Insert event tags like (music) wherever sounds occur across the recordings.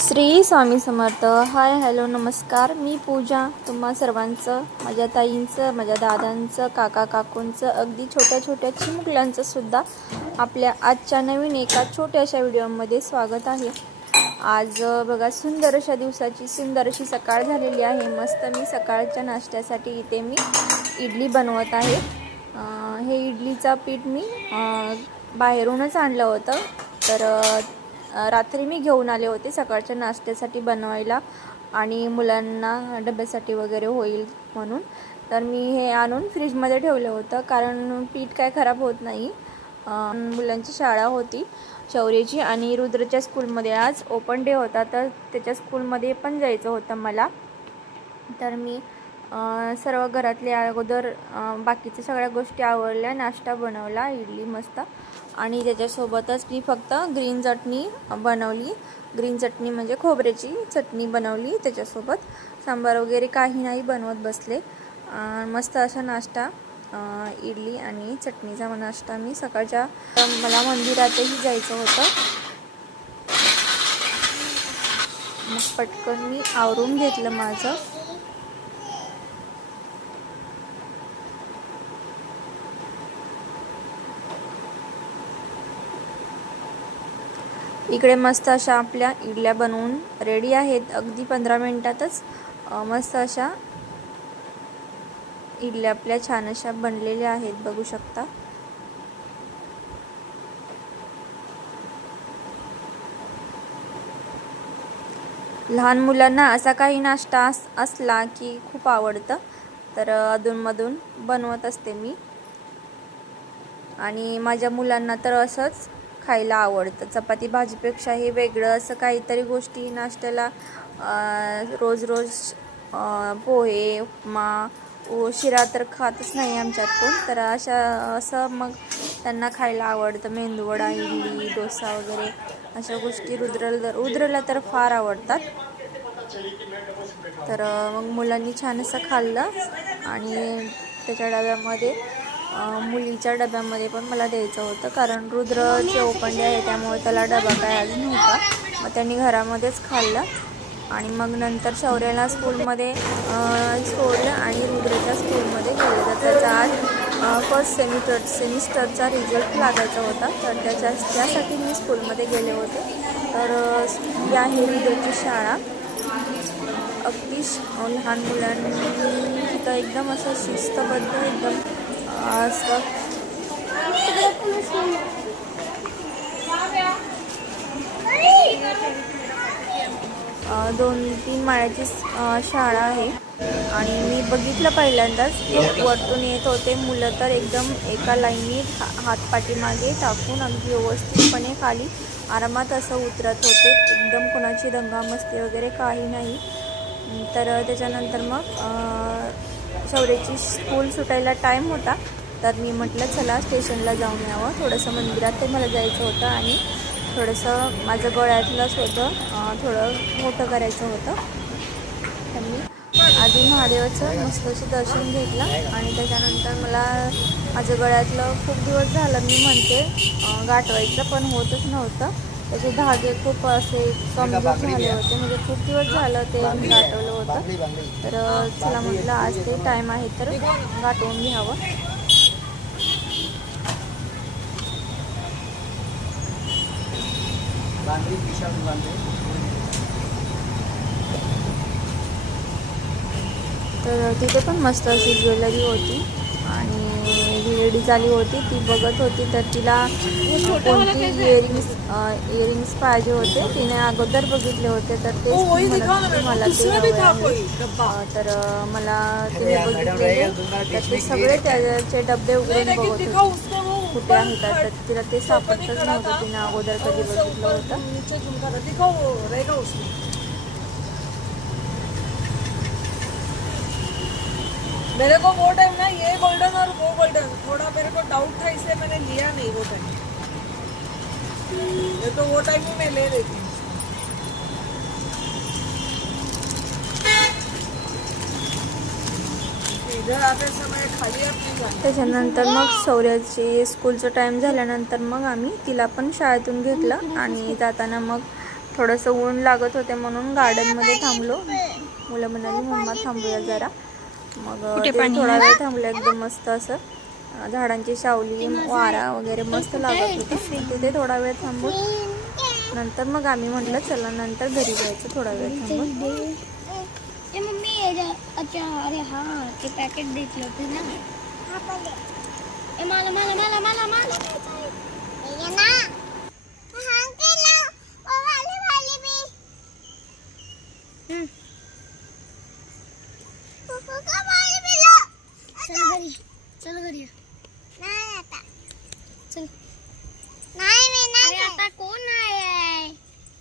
Shri Swami Samarth. Hi hello नमस्कार. मी पूजा. तुम्हा सर्वांचं माझ्या ताईंचं माझ्या दादांचं काका काकूंचं अगदी छोट्या छोट्या चिमुकल्यांचं सुद्धा आपल्या आजच्या नवीन एका छोट्याशा व्हिडिओमध्ये स्वागत आहे. आज बघा सुंदर अशा दिवसाची सुंदर अशी सकाळ झालेली आहे. मस्त मी सकाळच्या नाश्त्यासाठी इथे मी इडली बनवत आहे. हे इडलीचं पीठ मी बाहेरूनच आणलं होतं. तर रात्री मी घेऊन आले होते सकाळच्या नाश्त्यासाठी बनवायला आणि मुलांना डब्यासाठी वगैरे होईल म्हणून. तर मी हे आणून फ्रीजमध्ये ठेवलं होतं कारण पीठ काय खराब होत नाही. मुलांची शाळा होती शौर्याची आणि रुद्रच्या स्कूलमध्ये आज ओपन डे होता तर त्याच्या स्कूलमध्ये पण जायचं होतं मला. तर मी सर्व घरातले अगोदर बाकीच्या सगळ्या गोष्टी आवडल्या नाश्ता बनवला इडली मस्त. आणि त्याच्यासोबतच मी फक्त ग्रीन चटणी बनवली. ग्रीन चटणी म्हणजे खोबऱ्याची चटणी बनवली त्याच्यासोबत. सांबार वगैरे काही नाही बनवत बसले. मस्त असा नाश्ता इडली आणि चटणीचा नाश्ता मी सकाळच्या मला मंदिरातही जायचं होतं. मग पटकन मी आवरून घेतलं माझं. इकडे मस्त अशा आपल्या इडल्या बनवून रेडी आहेत. अगदी पंधरा मिनिटातच मस्त अशा इडल्या आपल्या छान अशा बनलेल्या आहेत बघू शकता. लहान मुलांना असा काही नाश्ता अस असला की खूप आवडतं. तर अधूनमधून बनवत असते मी. आणि माझ्या मुलांना तर असंच खायला आवडतं. चपाती भाजीपेक्षा हे वेगळं असं काहीतरी गोष्टी नाश्त्याला रोज रोज पोहे उपमा व शिरा तर खातच नाही आमच्यात कोण. तर अशा असं मग त्यांना खायला आवडतं. मेंदूवडा इडली डोसा वगैरे अशा गोष्टी रुद्रला रुद्रला तर फार आवडतात. तर मग मुलांनी छान असं खाल्लं आणि त्याच्या डब्यामध्ये मुलीच्या डब्यामध्ये पण मला द्यायचं होतं कारण रुद्रचे ओपन डे आहे त्यामुळे त्याला डबा काय आज नव्हता. मग त्यांनी घरामध्येच खाल्लं आणि मग नंतर शौर्याला स्कूलमध्ये सोडलं आणि रुद्रच्या स्कूलमध्ये गेलं. तर त्याचा आज फर्स्ट सेमिस्टर सेमिस्टरचा रिझल्ट लागायचा होता. तर त्याच्या त्यासाठी मी स्कूलमध्ये गेले होते. तर ही आहे रुद्रची शाळा. अगदी लहान मुलांनी तिथं एकदम असं शिस्तबद्ध एकदम अं, असं दोन तीन माळ्याची शाळा आहे. आणि मी बघितलं पहिल्यांदाच. वरतून येत होते. मुलं तर एकदम एका लाईनीत हा- हात पाठीमागे टाकून अगदी व्यवस्थितपणे खाली आरामात असं उतरत होते. एकदम कोणाची दंगामस्ती वगैरे काही नाही. तर त्याच्यानंतर मग चौऱ्याची स्कूल सुटायला टाईम होता. तर मी म्हटलं चला स्टेशनला जाऊन यावं. थोडंसं मंदिरात ते मला जायचं होतं आणि थोडंसं माझं गळ्यातलं स्वतः अं, थोडं मोठं करायचं होतं. तर मी आधी महादेवाचं मस्त असं दर्शन घेतलं आणि त्याच्यानंतर मला माझं गळ्यातलं खूप दिवस झालं मी म्हणते गाठवायचं पण होतच नव्हतं. त्याचे धागे खूप असे कमजोर झाले होते. म्हणजे खूप दिवस झालं ते मी गाठवलं होतं. तर चला म्हटलं आज ते टाईम आहे तर गाठवून घ्यावं. विशाल तर तिथे पण मस्त अशी ज्वेलरी होती आणि लेडीज आली होती ती बघत होती. तर तिला कोणती इयरिंग्स इयरिंग्स पाहिजे होते तिने अगोदर बघितले होते. तर ते मला ते तर मला तिने बघितलेले. तर ते सगळे त्याचे डबे उघडून बघत होते. कुठे आहेत तर तिला ते सापडतच नव्हतं तिनं अगोदर कधी बघितलं होतं. मेरे को वो टाइम ना ये गोल्डन और वो गोल्डन थोड़ा मेरे को डाउट था इसलिए मैंने लिया नहीं वो टाइम ये तो वो टाइम ही मैं ले लेती हूँ इधर आते समय खाली अपनी जाना त्याच्यानंतर मग शौर्याची स्कूलचं टाईम झाल्यानंतर मग आम्ही तिला पण शाळेतून घेतलं आणि जाताना मग थोडंसं ऊन लागत होते म्हणून गार्डनमध्ये थांबलो. मुलं म्हणाली मम्मा थांबूया जरा. मग थोडा वेळ थांबलं एकदम मस्त असं. झाडांची सावली वारा वगैरे मस्त लागत होती. तिथे थोडा वेळ थांबून नंतर मग आम्ही म्हटलं चला नंतर घरी जायचं थोडा वेळ थांबून. अच्छा अरे हा ते पॅकेट घेतलं होते ना। ए मला मला मला मला मला। हम्म. चल घरी चल घरी चल। अरे आता कोण नाही आहे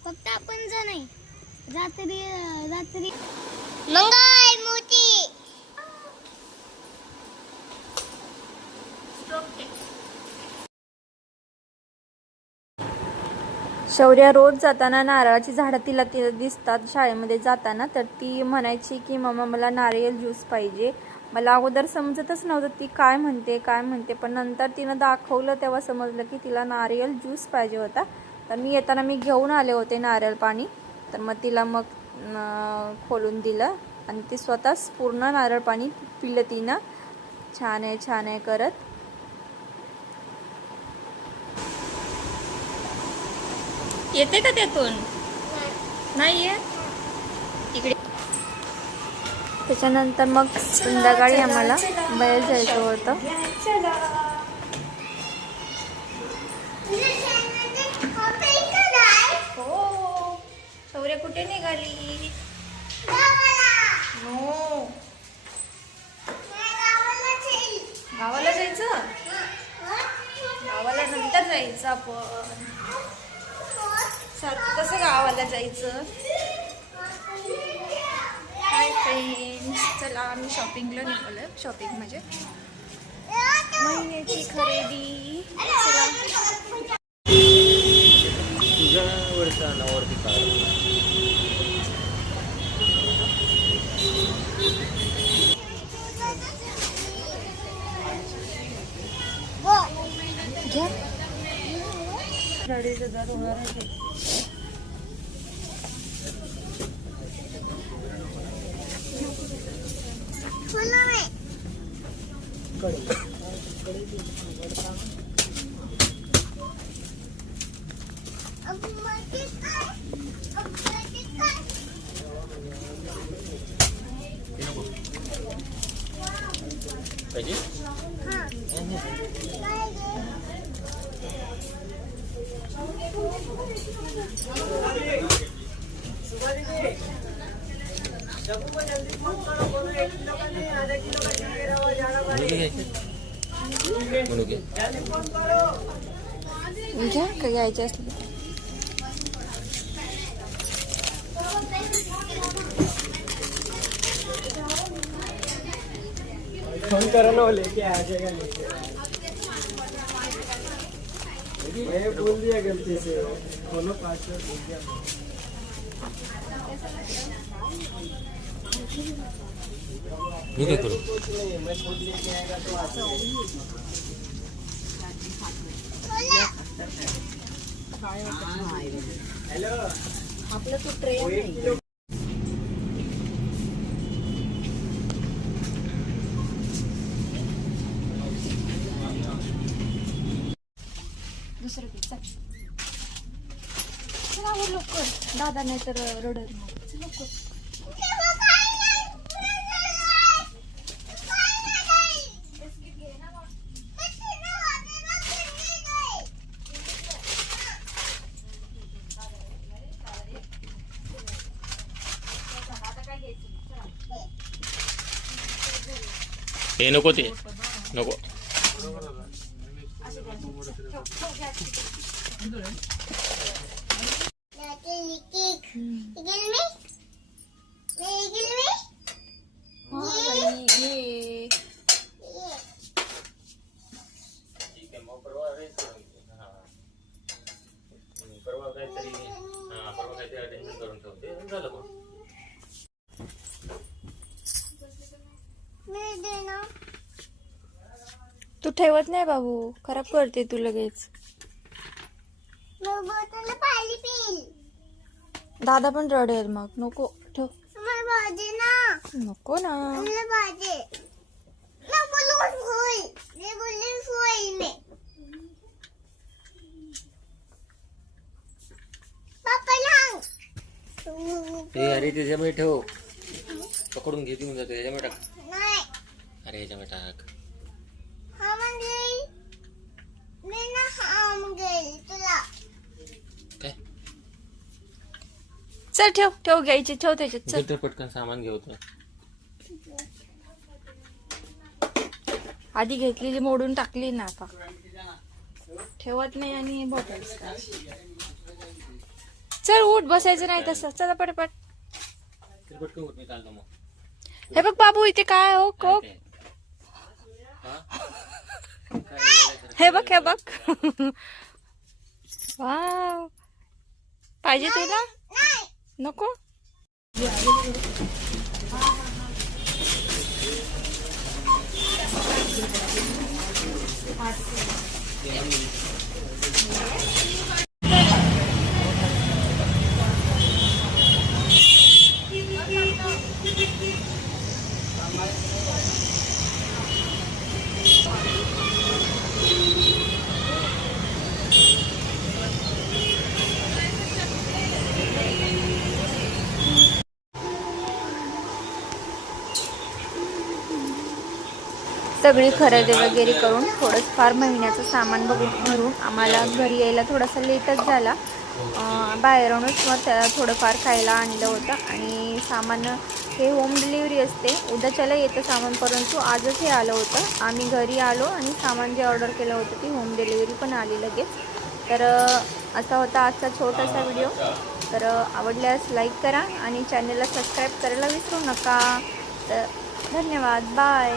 फक्त आपण जण आहे रात्री रात्री। मंगळ शौर्या रोज जाताना नारळाची झाडं तिला तिला दिसतात शाळेमध्ये जाताना तर ती म्हणायची की मम्मा मला नारियल ज्यूस पाहिजे. मला अगोदर समजतच नव्हतं ती काय म्हणते काय म्हणते पण नंतर तिनं दाखवलं तेव्हा समजलं की तिला नारियल ज्यूस पाहिजे होता. तर मी येताना मी घेऊन आले होते नारियल पाणी. तर मग तिला मग खोलून दिलं आणि ती स्वतःच पूर्ण नारळ पाणी पिलं तिनं. छान आहे छान आहे करत. येते का त्यातून? नाही इकडे. त्याच्यानंतर मग संध्याकाळी आम्हाला बाहेर जायचं होतं. हो. शौर्य कुठे निघाली? हो. गावाला जायचं? गावाला नंतर जायचं आपण. सारखं कसं गावाला जायचं? हाय फ्रेंड्स चला आम्ही शॉपिंगला निघालो शॉपिंग म्हणजे महिन्याची खरेदी. चला. तुझ्यावरचा नावावरती काय? घ्या. पाहिजे मुलगी घ्यायची मुलगी घ्या घ्यायचे फ़ोन करो ना लेके आ जाएगा नीचे मैं बोल। दिया गलती से खोलो पासवर्ड बोल दिया मी काय करू तो हेलो आपलं तू ट्रेन दुसरं घे लवकर दादा नाही. तर रडत लवकर. ते नको ते नको ठेवत नाही बाबू. खराब करते तू लगेच. पाणी पिल. दादा पण रडेल मग. नको ठेव. मला भाजी ना. नको ना. ए अरे त्याच्यामध्ये ठेव. पकडून घेऊन जातो. त्याच्यामध्ये टाक. नाही. अरे ह्याच्यामध्ये टाक हा म्हणजे मी ना तुला काय? चल ठेव ठेव घ्यायची ठेव त्याच्यात चल. तर पटकन सामान घे होतं आधी घेतलेली मोडून टाकली ना आता. ठेवत नाही आणि बॉटल चल उठ बसायचं नाही तसं. चला पटपट. पटकन चालतो मग. हे बघ बाबू इथे काय हो कोक? हा? काय (laughs) हे बघ हे बघ वाव. पाहिजे तुला? नको? सगळी खरेदी वगैरे करून थोडंच फार महिन्याचं सामान बघून भरून आम्हाला घरी यायला थोडासा लेटच झाला. बाहेरूनच मग त्या थोडंफार खायला आणलं होतं आणि सामान हे होम डिलिव्हरी असते. उद्याच्याला येतं सामान परंतु आजच हे आलं होतं. आम्ही घरी आलो आणि सामान जे ऑर्डर केलं होतं ती होम डिलिव्हरी पण आली लगेच. तर असा होता आजचा छोटासा व्हिडिओ तर आवडल्यास लाईक करा आणि चॅनलला सबस्क्राईब करायला विसरू नका. तर धन्यवाद. बाय